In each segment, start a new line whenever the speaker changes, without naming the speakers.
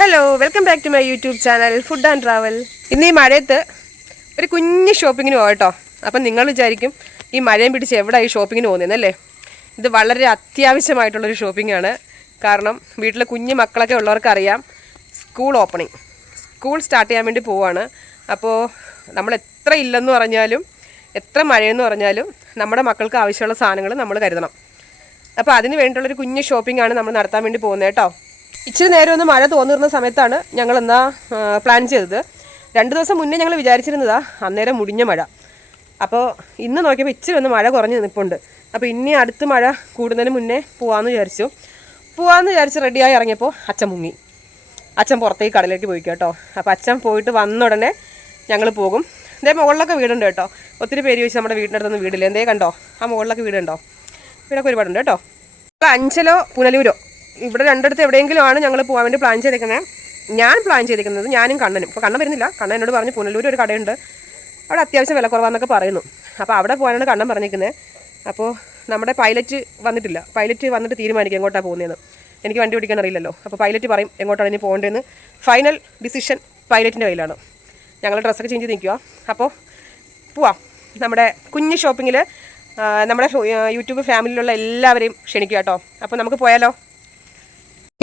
Hello welcome back to my YouTube channel food and travel ഇന്ന് ഈ മഴയത്ത് ഒരു കുഞ്ഞ് ഷോപ്പിങ്ങിന് പോകട്ടോ അപ്പം നിങ്ങൾ വിചാരിക്കും ഈ മഴയും പിടിച്ച് എവിടെ ഈ ഷോപ്പിങ്ങിന് പോകുന്നതെന്നല്ലേ ഇത് വളരെ അത്യാവശ്യമായിട്ടുള്ളൊരു ഷോപ്പിംഗ് ആണ്. കാരണം വീട്ടിലെ കുഞ്ഞു മക്കളൊക്കെ ഉള്ളവർക്ക് അറിയാം സ്കൂൾ ഓപ്പണിംഗ് സ്കൂൾ സ്റ്റാർട്ട് ചെയ്യാൻ വേണ്ടി പോവാണ്. അപ്പോൾ നമ്മൾ എത്ര ഇല്ലെന്ന് പറഞ്ഞാലും എത്ര മഴയെന്ന് പറഞ്ഞാലും നമ്മുടെ മക്കൾക്ക് ആവശ്യമുള്ള സാധനങ്ങൾ നമ്മൾ കരുതണം. അപ്പോൾ അതിന് വേണ്ടിയുള്ളൊരു കുഞ്ഞ് ഷോപ്പിംഗ് ആണ് നമ്മൾ നടത്താൻ വേണ്ടി പോകുന്നത് കേട്ടോ. ഇച്ചിരി നേരം ഒന്ന് മഴ തോന്നിരുന്ന സമയത്താണ് ഞങ്ങൾ എന്നാ പ്ലാൻ ചെയ്തത്. രണ്ട് ദിവസം മുന്നേ ഞങ്ങൾ വിചാരിച്ചിരുന്നതാ അന്നേരം മുടിഞ്ഞ മഴ. അപ്പോൾ ഇന്ന് നോക്കിയപ്പോൾ ഇച്ചിരി ഒന്ന് മഴ കുറഞ്ഞ് നിൽപ്പുണ്ട്. അപ്പോൾ ഇനി അടുത്ത് മഴ കൂടുന്നതിന് മുന്നേ പോവാമെന്ന് വിചാരിച്ചു. പോവാമെന്ന് വിചാരിച്ച് റെഡിയായി ഇറങ്ങിയപ്പോൾ അച്ഛൻ മുങ്ങി. അച്ഛൻ പുറത്തേക്ക് കടലിലേക്ക് പോയി കേട്ടോ. അപ്പോൾ അച്ഛൻ പോയിട്ട് വന്ന ഉടനെ ഞങ്ങൾ പോകും. ഇതേ മുകളിലൊക്കെ വീടുണ്ട് കേട്ടോ. ഒത്തിരി പേര് ചോദിച്ചു നമ്മുടെ വീടിന്റെ അടുത്തൊന്നും വീടില്ല. എന്തേ കണ്ടോ? ആ മുകളിലൊക്കെ വീടുണ്ടോ? വീടൊക്കെ ഒരുപാടുണ്ട് കേട്ടോ. അഞ്ചലോ പുനലൂരോ? ഇവിടെ രണ്ടിടത്ത് എവിടെയെങ്കിലും ആണ് ഞങ്ങൾ പോകാൻ വേണ്ടി പ്ലാൻ ചെയ്തേക്കുന്നത് ഞാൻ പ്ലാൻ ചെയ്തിരിക്കുന്നത് ഞാനും കണ്ണനും. ഇപ്പോൾ കണ്ണൻ വരുന്നില്ല. കണ്ണൻ എന്നോട് പറഞ്ഞു പുനലൂർ ഒരു കടയുണ്ട്. അവിടെ അത്യാവശ്യം വില കുറവാന്നൊക്കെ പറയുന്നു. അപ്പോൾ അവിടെ പോകാനാണ് കണ്ണൻ പറഞ്ഞിരിക്കുന്നത് അപ്പോൾ നമ്മുടെ പൈലറ്റ് വന്നിട്ടില്ല. പൈലറ്റ് വന്നിട്ട് തീരുമാനിക്കും എങ്ങോട്ടാണ് പോകുന്നതെന്ന് എനിക്ക് വണ്ടി ഓടിക്കാൻ അറിയില്ലല്ലോ. അപ്പോൾ പൈലറ്റ് പറയും എങ്ങോട്ടാണ് ഇനി പോകേണ്ടതെന്ന് ഫൈനൽ ഡിസിഷൻ പൈലറ്റിന്റെ കയ്യിലാണ്. ഞങ്ങൾ ഡ്രസ്സൊക്കെ ചേഞ്ച് ചെയ്ത് നിൽക്കുക അപ്പോൾ പോവാം. നമ്മുടെ കുഞ്ഞ് ഷോപ്പിങ്ങിൽ നമ്മുടെ യൂട്യൂബ് ഫാമിലിയിലുള്ള എല്ലാവരെയും ക്ഷണിക്കുക കേട്ടോ അപ്പോൾ നമുക്ക് പോയാലോ?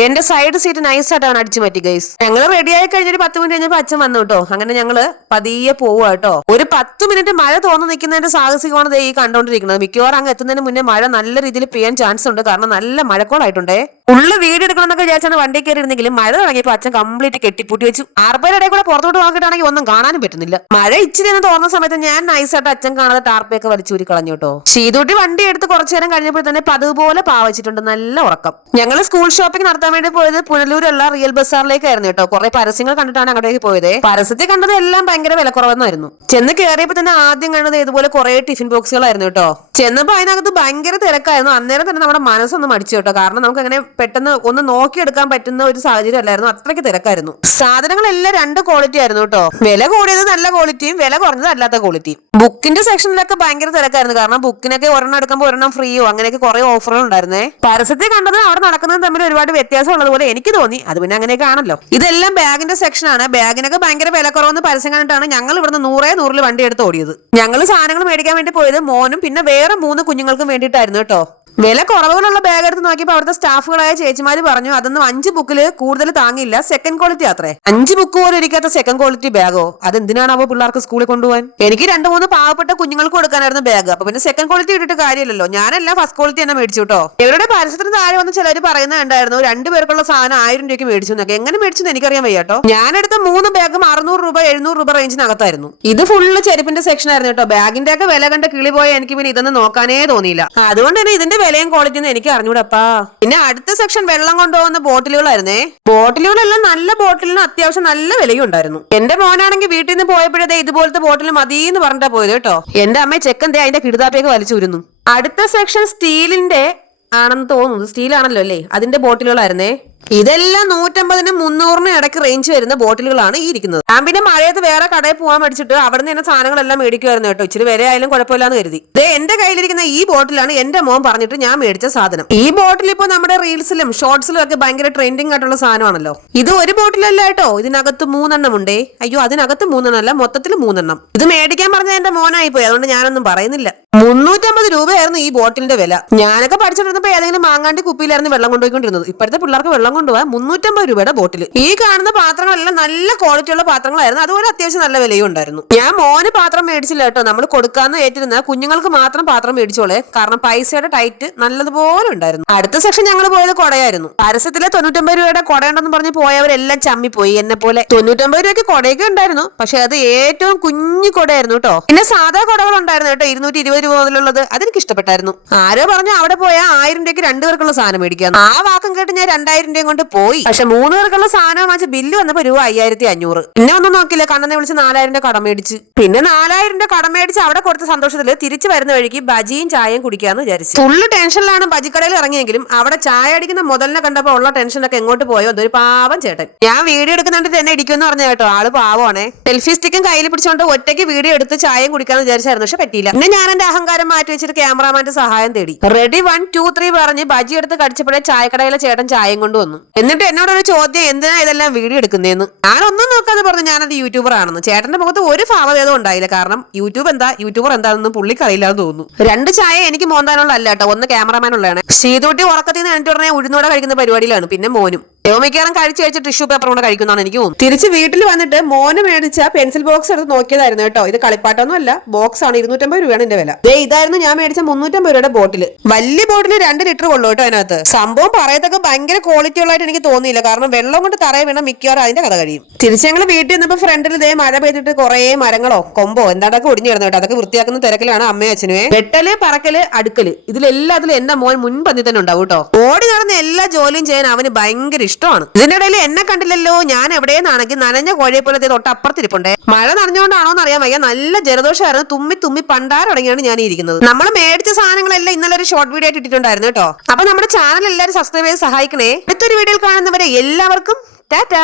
എന്റെ സൈഡ് സീറ്റ് നൈസായിട്ടാണ് അടിച്ചു മാറ്റി ഗൈസ് ഞങ്ങൾ റെഡി ആയി കഴിഞ്ഞൊരു പത്ത് മിനിറ്റ് കഴിഞ്ഞപ്പോ അച്ഛൻ വന്നു കേട്ടോ. അങ്ങനെ ഞങ്ങൾ പതിയെ പോവുക കേട്ടോ. ഒരു പത്ത് മിനിറ്റ് മഴ തോന്നു നിൽക്കുന്നതിന്റെ സാഹസികമാണ് ഈ കണ്ടോണ്ടിരിക്കുന്നത്. മിക്കവാറും അങ്ങ് എത്തുന്നതിന് മുന്നേ മഴ നല്ല രീതിയിൽ പെയ്യാൻ ചാൻസ് ഉണ്ട്. കാരണം നല്ല മഴക്കോളായിട്ടുണ്ടേ. ഉള്ള വീട് എടുക്കണം എന്നൊക്കെ വിചാരിച്ചാണ് വണ്ടി കയറി ഇരുന്നെങ്കിലും മഴ തുടങ്ങിയപ്പോ അച്ഛൻ കംപ്ലീറ്റ് കെട്ടിപ്പൂട്ടി വെച്ചു. ആർപ്പയുടെ കൂടെ പുറത്തോട്ട് നോക്കിയിട്ടാണെങ്കിൽ ഒന്നും കാണാനും പറ്റുന്നില്ല. മഴ ഇച്ചിരി എന്ന് തോന്നുന്ന സമയത്ത് ഞാൻ നൈസായിട്ട് അച്ഛൻ കാണാതെ ടാർപ്പയൊക്കെ വലിച്ചൂരി കളഞ്ഞു കേട്ടോ. ശീതൂട്ടി വണ്ടി എടുത്ത് കുറച്ചു നേരം കഴിഞ്ഞപ്പോൾ തന്നെ പതുപോലെ പാവച്ചിട്ടുണ്ട്. നല്ല ഉറക്കം. ഞങ്ങൾ സ്കൂൾ ഷോപ്പിംഗ് നടത്താൻ വേണ്ടി പോയത് പുനലൂരുള്ള റിയൽ ബസാറിലേക്കായിരുന്നു കേട്ടോ. കുറെ പരസ്യങ്ങൾ കണ്ടിട്ടാണ് അങ്ങോട്ടേക്ക് പോയത്. പരസ്യത്തിൽ കണ്ടത് എല്ലാം ഭയങ്കര വിലക്കുറവെന്നായിരുന്നു. ചെന്ന് കയറിയപ്പോ തന്നെ ആദ്യം കണ്ടത് ഇതുപോലെ കുറെ ടിഫിൻ ബോക്സുകളായിരുന്നു കേട്ടോ. ചെന്നപ്പോ അതിനകത്ത് ഭയങ്കര തിരക്കായിരുന്നു. അന്നേരം തന്നെ നമ്മുടെ മനസ്സൊന്ന് മടിച്ചു കേട്ടോ. കാരണം നമുക്ക് അങ്ങനെ പെട്ടെന്ന് ഒന്ന് നോക്കിയെടുക്കാൻ പറ്റുന്ന ഒരു സാഹചര്യം അല്ലായിരുന്നു. അത്രയ്ക്ക് തിരക്കായിരുന്നു. സാധനങ്ങളെല്ലാം രണ്ട് ക്വാളിറ്റി ആയിരുന്നു കേട്ടോ. വില കൂടിയത് നല്ല ക്വാളിറ്റിയും വില കുറഞ്ഞത് അല്ലാത്ത ക്വാളിറ്റിയും ബുക്കിന്റെ സെക്ഷനിലൊക്കെ ഭയങ്കര തിരക്കായിരുന്നു. കാരണം ബുക്കിനൊക്കെ ഒരെണ്ണം എടുക്കുമ്പോൾ ഒരെണ്ണം ഫ്രീയോ അങ്ങനെയൊക്കെ കുറെ ഓഫറുകൾ ഉണ്ടായിരുന്നേ. പരസ്യത്തിൽ കണ്ടത് അവിടെ നടക്കുന്നത് തമ്മിൽ ഒരുപാട് വ്യത്യാസം ഉള്ളതുപോലെ എനിക്ക് തോന്നി. അത് പിന്നെ അങ്ങനെയൊക്കെ ആണല്ലോ ഇതെല്ലാം ബാഗിന്റെ സെക്ഷനാണ് ബാഗിനൊക്കെ ഭയങ്കര വില കുറവെന്ന് പരസ്യം കണ്ടിട്ടാണ് ഞങ്ങൾ ഇവിടുന്ന് നൂറേ നൂറിൽ വണ്ടി എടുത്ത് ഓടിയത്. ഞങ്ങൾ സാധനങ്ങൾ മേടിക്കാൻ വേണ്ടി പോയത് മോനും പിന്നെ വേറെ മൂന്ന് കുഞ്ഞുങ്ങൾക്കും വേണ്ടിയിട്ടായിരുന്നു കേട്ടോ. വില കുറവുകളുള്ള ബാഗ് എടുത്ത് നോക്കിയപ്പോൾ അവിടുത്തെ സ്റ്റാഫുകളായ ചേച്ചിമാര് പറഞ്ഞു അതൊന്നും അഞ്ച് ബുക്കിൽ കൂടുതൽ താങ്ങില്ല സെക്കൻഡ് ക്വാളിറ്റി അത്രേ. അഞ്ച് ബുക്ക് പോലും ഇരിക്കാത്ത സെക്കൻഡ് ക്വാളിറ്റി ബാഗോ അതെന്തിനാണാവോ പിള്ളേർക്ക് സ്കൂളിൽ കൊണ്ടുപോകാൻ? എനിക്ക് രണ്ട് മൂന്ന് പാവപ്പെട്ട കുഞ്ഞുങ്ങൾക്ക് കൊടുക്കാനായിരുന്നു ബാഗ് അപ്പൊ പിന്നെ സെക്കൻഡ് ക്വാളിറ്റി ഇട്ടിട്ട് കാര്യമില്ലല്ലോ. ഞാനെല്ലാം ഫസ്റ്റ് ക്വാളിറ്റി തന്നെ മേടിച്ചു കേട്ടോ ഇവരുടെ പരസ്യത്തിന് താഴെ വന്ന് ചിലർ പറയുന്ന ഉണ്ടായിരുന്നു രണ്ടു പേർക്കുള്ള സാധനം ആയിരം രൂപയ്ക്ക് മേടിച്ചു എന്നൊക്കെ എങ്ങനെ മേടിച്ചു എന്ന് എനിക്കറിയാൻ വയ്യ കേട്ടോ ഞാനെടുത്ത മൂന്ന് ബാഗും അറുന്നൂറ് രൂപ എഴുന്നൂറ് രൂപ റേഞ്ചിനകത്തായിരുന്നു ഇത് ഫുള്ള് ചെരുപ്പിന്റെ സെക്ഷൻ ആയിരുന്നു കേട്ടോ ബാഗിന്റെ ഒക്കെ വില കണ്ട കിളി പോയ എനിക്ക് പിന്നെ ഇതൊന്നും നോക്കാനേ തോന്നിയില്ല. അതുകൊണ്ട് തന്നെ ഇതിന്റെ വിലയും ക്വാളിറ്റി എന്ന് എനിക്ക് അറിഞ്ഞൂടപ്പാ. പിന്നെ അടുത്ത സെക്ഷൻ വെള്ളം കൊണ്ടുപോകുന്ന ബോട്ടിലുകളായിരുന്നേ? ബോട്ടിലുകളെല്ലാം നല്ല ബോട്ടിലിന് അത്യാവശ്യം നല്ല വിലയും ഉണ്ടായിരുന്നു എന്റെ മോനാണെങ്കിൽ വീട്ടിൽ നിന്ന് പോയപ്പോഴേ ഇതുപോലത്തെ ബോട്ടിൽ മതി എന്ന് പറഞ്ഞിട്ടാ പോയത് കേട്ടോ. എന്റെ അമ്മ ചെക്കൻ ദേ അതിന്റെ കിടുതാപ്പേക്ക് വലിച്ചുരുന്നു അടുത്ത സെക്ഷൻ സ്റ്റീലിന്റെ ആണെന്ന് തോന്നുന്നു. സ്റ്റീലാണല്ലോ അല്ലേ? അതിന്റെ ബോട്ടിലുകളായിരുന്നേ. ഇതെല്ലാം നൂറ്റമ്പതിനും മുന്നൂറിനും ഇടയ്ക്ക് റേഞ്ച് വരുന്ന ബോട്ടിലുകളാണ് ഈ ഇരിക്കുന്നത്. ഞാൻ പിന്നെ മഴയത്ത് വേറെ കടയിൽ പോകാൻ മേടിച്ചിട്ട് അവിടെ നിന്ന് തന്നെ സാധനങ്ങളെല്ലാം മേടിക്കുമായിരുന്നു കേട്ടോ. ഇച്ചിരി വില ആയാലും കുഴപ്പമില്ലാന്ന് കരുതി. ഇത് എന്റെ കയ്യിലിരിക്കുന്ന ഈ ബോട്ടിലാണ് എന്റെ മോൻ പറഞ്ഞിട്ട് ഞാൻ മേടിച്ച സാധനം. ഈ ബോട്ടിൽ ഇപ്പൊ നമ്മുടെ റീൽസിലും ഷോർട്സിലും ഒക്കെ ഭയങ്കര ട്രെൻഡിങ് ആയിട്ടുള്ള സാധനമാണല്ലോ. ഇത് ഒരു ബോട്ടിലല്ല കേട്ടോ. ഇതിനകത്ത് മൂന്നെണ്ണം ഉണ്ടേ. അയ്യോ അതിനകത്ത് മൂന്നെണ്ണം അല്ല മൊത്തത്തിൽ മൂന്നെണ്ണം. ഇത് മേടിക്കാൻ പറഞ്ഞ എന്റെ മോനായി പോയി. അതുകൊണ്ട് ഞാനൊന്നും പറയുന്നില്ല. മുന്നൂറ്റമ്പത് രൂപയായിരുന്നു ഈ ബോട്ടിലിന്റെ വില. ഞാനൊക്കെ പഠിച്ചിട്ടിരുന്നപ്പോ ഏതെങ്കിലും മാങ്ങാണ്ടി കുപ്പിയിലായിരുന്നു വെള്ളം കൊണ്ടുപോയിക്കൊണ്ടിരുന്നത്. ഇപ്പോഴത്തെ പിള്ളേർക്ക് വെള്ളം കൊണ്ടുപോകാൻ മുന്നൂറ്റമ്പത് രൂപയുടെ ബോട്ടിൽ ഈ കാണുന്ന പാത്രങ്ങളെല്ലാം നല്ല ക്വാളിറ്റിയുള്ള പാത്രങ്ങളായിരുന്നു. അതുപോലെ അത്യാവശ്യം നല്ല വിലയും ഉണ്ടായിരുന്നു. ഞാൻ മോന് പാത്രം മേടിച്ചില്ല കേട്ടോ. നമ്മൾ കൊടുക്കാന്ന് ഏറ്റിരുന്ന കുഞ്ഞുങ്ങൾക്ക് മാത്രം പാത്രം മേടിച്ചോളെ. കാരണം പൈസയുടെ ടൈറ്റ് നല്ലതുപോലെ ഉണ്ടായിരുന്നു. അടുത്ത സെക്ഷൻ ഞങ്ങൾ പോയത് കൊടയായിരുന്നു. പരസ്യത്തിലെ തൊണ്ണൂറ്റമ്പത് രൂപയുടെ കൊടയുണ്ടെന്ന് പറഞ്ഞ് പോയവരെല്ലാം ചമ്മിപ്പോയി എന്നെ പോലെ. തൊണ്ണൂറ്റമ്പത് രൂപയ്ക്ക് കൊടയൊക്കെ ഉണ്ടായിരുന്നു. പക്ഷെ അത് ഏറ്റവും കുഞ്ഞു കൊടയായിരുന്നു കേട്ടോ. പിന്നെ സാധാ കൊടകൾ ഉണ്ടായിരുന്നു കേട്ടോ. ഇരുന്നൂറ്റി ഇരുപത് രൂപ മുതലുള്ളത് അതെനിക്ക് ഇഷ്ടപ്പെട്ടായിരുന്നു ആരോ പറഞ്ഞു അവിടെ പോയാൽ ആയിരം രൂപയ്ക്ക് രണ്ടു പേർക്കുള്ള സാധനം മേടിക്കാം ആ വാക്കം കേട്ട് ഞാൻ രണ്ടായിരം രൂപയും കൊണ്ട് പോയി. പക്ഷെ മൂന്ന് പേർക്കുള്ള സാധനം വാങ്ങിച്ച ബില്ല് വന്നപ്പോ രൂപ അയ്യായിരത്തി അഞ്ഞൂറ് പിന്നെ ഒന്നും നോക്കില്ല കണ്ണനെ വിളിച്ച് നാലായിരം രൂപ കടം മേടിച്ച്. പിന്നെ നാലായിരം രൂപ കടം മേടിച്ച് അവിടെ കൊടുത്ത സന്തോഷത്തിൽ തിരിച്ചു വരുന്ന വഴിക്ക് ബജിയും ചായയും കുടിക്കാന്ന് വിചാരിച്ചു. ഫുള്ള് ടെൻഷനിലാണ് ബജിക്കടയിൽ ഇറങ്ങിയെങ്കിലും അവിടെ ചായ അടിക്കുന്ന മുതലിനെ കണ്ടപ്പോ ഉള്ള ടെൻഷനൊക്കെ എങ്ങോട്ട് പോയോ അതൊരു പാവം ചേട്ടൻ. ഞാൻ വീഡിയോ എടുക്കുന്നുണ്ട് എന്നെ ഇടിക്കുമെന്ന് പറഞ്ഞ കേട്ടോ ആൾ പാവമാണേ. സെൽഫി സ്റ്റിക്കും കയ്യിൽ പിടിച്ചോണ്ട് ഒറ്റയ്ക്ക് വീഡിയോ എടുത്ത് ചായയും കുടിക്കാന്ന് വിചാരിച്ചായിരുന്നു പക്ഷെ പറ്റിയില്ല. പിന്നെ ഞാൻ എന്റെ അഹങ്കാരം മാറ്റി വെച്ചിട്ട് ക്യാമറാമാന്റെ സഹായം തേടി. റെഡി വൺ ടു ത്രീ പറഞ്ഞ് ബജി എടുത്ത് കടിച്ചപ്പോഴേ ചായക്കടയിലെ ചേട്ടൻ ചായം കൊണ്ടുവന്നു എന്നിട്ട് എന്നോടൊരു ചോദ്യം എന്തിനാ ഇതെല്ലാം വീഡിയോ എടുക്കുന്നതെന്ന് ഞാനൊന്നും നോക്കാതെ പറഞ്ഞു ഞാനത് യൂട്യൂബർ ആണെന്ന്. ചേട്ടന്റെ മുഖത്ത് ഒരു ഭാവഭേദം ഉണ്ടായില്ല. കാരണം യൂട്യൂബ് എന്താ യൂട്യൂബർ എന്താണെന്ന് പുള്ളിക്ക് അറിയില്ലാന്ന് തോന്നുന്നു. രണ്ട് ചായ എനിക്ക് മോന്താനുള്ള അല്ല കേട്ടോ. ഒന്ന് ക്യാമറമാൻ ഉള്ളതാണ്. ശ്രീതൂട്ടി ഉറക്കത്തിൽ നിന്ന് എന്നിട്ട് ഉടനെ ഉഴുന്നോടെ കഴിക്കുന്ന പരിപാടിയിലാണ്. പിന്നെ മോനും. ദേവമിക്കാറും കഴിച്ചു കഴിച്ച ടിഷ്യൂ പേപ്പർ കൊണ്ട് കഴിക്കുന്നതാണ് എനിക്ക് തോന്നുന്നു തിരിച്ച് വീട്ടിൽ വന്നിട്ട് മോനെ മേടിച്ച പെൻസിൽ ബോക്സ് എടുത്ത് നോക്കിയതായിരുന്നു കേട്ടോ. ഇത് കളിപ്പാട്ടൊന്നും അല്ല ബോക്സ് ആണ് ഇരുന്നൂറ്റമ്പത് രൂപയാണ് എന്റെ വില. ദേ ഇതായിരുന്നു ഞാൻ മേടിച്ച മുന്നൂറ്റമ്പത് രൂപയുടെ ബോട്ടിൽ വലിയ ബോട്ടിൽ രണ്ട് ലിറ്റർ കൊള്ളു കേട്ടോ അതിനകത്ത്. സംഭവം പറയത്തൊക്കെ ഭയങ്കര ക്വാളിറ്റി ഉള്ളതായിട്ട് എനിക്ക് തോന്നിയില്ല. കാരണം വെള്ളം കൊണ്ട് തറയെ വീണ മിക്കവാറും അതിന്റെ കഥ കഴിയും. തിരിച്ച് ഞങ്ങൾ വീട്ടിൽ നിന്നപ്പോൾ ഫ്രണ്ടിൽ ഇതേ മഴ പെയ്തിട്ട് കുറേ മരങ്ങളോ കൊമ്പോ എന്താണ്ടൊക്കെ ഒടിഞ്ഞു കിടന്നു കേട്ടോ. അതൊക്കെ വൃത്തിയാക്കുന്ന തിരക്കിലാണ് അമ്മയും അച്ഛനുവേ വെട്ടൽ പറക്കൽ അടുക്കൽ. ഇതിലെല്ലാത്തിലും എന്റെ മോൻ മുൻപന്തി തന്നെ ഉണ്ടാവും കേട്ടോ. ഓടി നടന്ന എല്ലാ ജോലിയും ചെയ്യാൻ അവന് ഭയങ്കര ഇഷ്ടമാണ്. ഇതിന്റെ ഇടയിൽ എന്നെ കണ്ടില്ലല്ലോ ഞാൻ എവിടെയെന്നാണെങ്കിൽ നനഞ്ഞ കോഴിയെ പോലെ തൊട്ട് അപ്പുറത്തിരിപ്പുണ്ടേ മഴ നനഞ്ഞുകൊണ്ടാണോ എന്ന് അറിയാൻ വയ്യ നല്ല ജലദോഷമായിരുന്നു തുമ്മി തുമ്മി പണ്ടാരടങ്ങിയാണ് ഞാൻ ഇരിക്കുന്നത്. നമ്മൾ മേടിച്ച സാധനങ്ങളെല്ലാം ഇന്നലെ ഒരു ഷോർട്ട് വീഡിയോ ആയിട്ട് ഇട്ടിട്ടുണ്ടായിരുന്നു കേട്ടോ. അപ്പൊ നമ്മുടെ ചാനൽ എല്ലാവരും സബ്സ്ക്രൈബ് ചെയ്ത് സഹായിക്കണേ. അടുത്തൊരു വീഡിയോയിൽ കാണുന്നവരെ എല്ലാവർക്കും ടാറ്റാ!